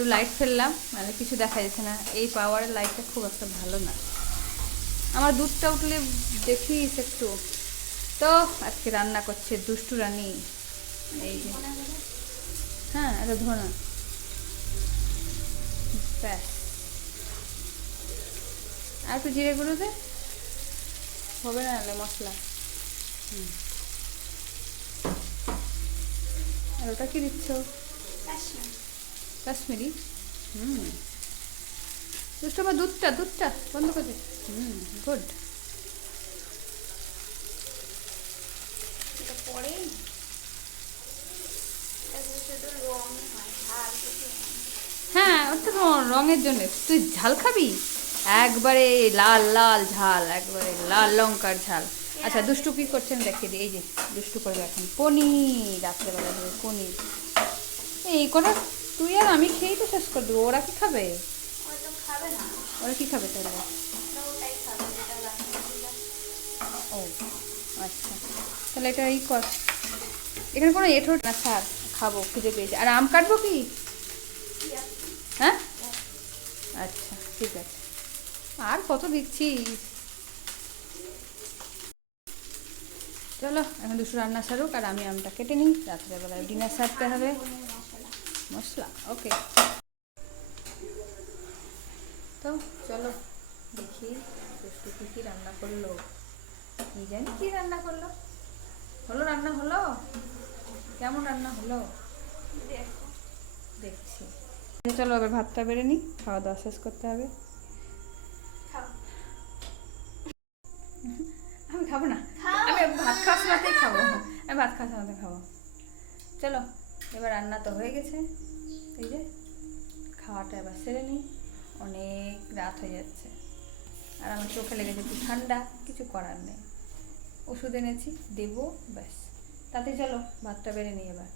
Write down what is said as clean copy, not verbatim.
একটু লাইট ফেললাম, নাহলে কিছু দেখা যাচ্ছে না। এই পাওয়ারের লাইটটা খুব একটা ভালো না। আমার দুধটা উঠলে দেখিস একটু। তো আজকে রান্না করছে দুষ্টু রানী। এই যে, হ্যাঁ এটা ধোনা, ব্যাস। আর একটু জিরে গুঁড়ো দে, হবে না নাহলে মশলা। আর ওটা কি দিচ্ছ? কাশ্মীরি। হুম, দুষ্টু আমার দুধটা দুধটা বন্ধ করে দে। গুড। হ্যাঁ ওটা তো রঙের জন্য। তুই ঝাল খাবি? একবারে লাল লাল ঝাল, একবারে লাল লঙ্কার ঝাল। আচ্ছা দুষ্টু কি করছেন দেখিয়ে দিই। এই যে দুষ্টু করবে এখন পনির, রাত্রেবেলা দেবে পনির। এই করে তুই আর আমি খেয়েই তো শেষ করে দেবো, ওরা কি খাবে? ওরা কি খাবে তাহলে? ও আচ্ছা, তাহলে এটা এই কর। এখানে কোনো এঁঠো না, ছাড়, খাবো, খুঁজে পেয়েছি। আর আম কাটবো কি? হ্যাঁ আচ্ছা ঠিক আছে। আর কত দিচ্ছিস? চলো এখন দুশো রান্না সারুক, আর আমি আমটা কেটে নিই, রাত্রেবেলায় ডিনার সারতে হবে। মশলা ওকে। তো চলো দেখি দুষ্টু কী কী রান্না করলো। কি জানি কি রান্না করলো। হলো রান্না হলো? কেমন রান্না হলো দেখছি। চলো এবার ভাতটা বেড়ে নিই, খাওয়া দাওয়া শেষ করতে হবে। আমি খাবো না, আমি ভাত খাওয়ার সময়তেই খাবো। আমি ভাত খাওয়ার সময়তে খাবো। চলো এবার রান্না তো হয়ে গেছে, এই যে খাওয়াটা এবার সেরে নিই। অনেক রাত হয়ে যাচ্ছে, আর আমার চোখে লেগেছে একটু ঠান্ডা, কিছু করার নেই। ওষুধ এনেছি দেবো, ব্যাস। তাতে চলো ভাতটা বেড়ে নিই এবার।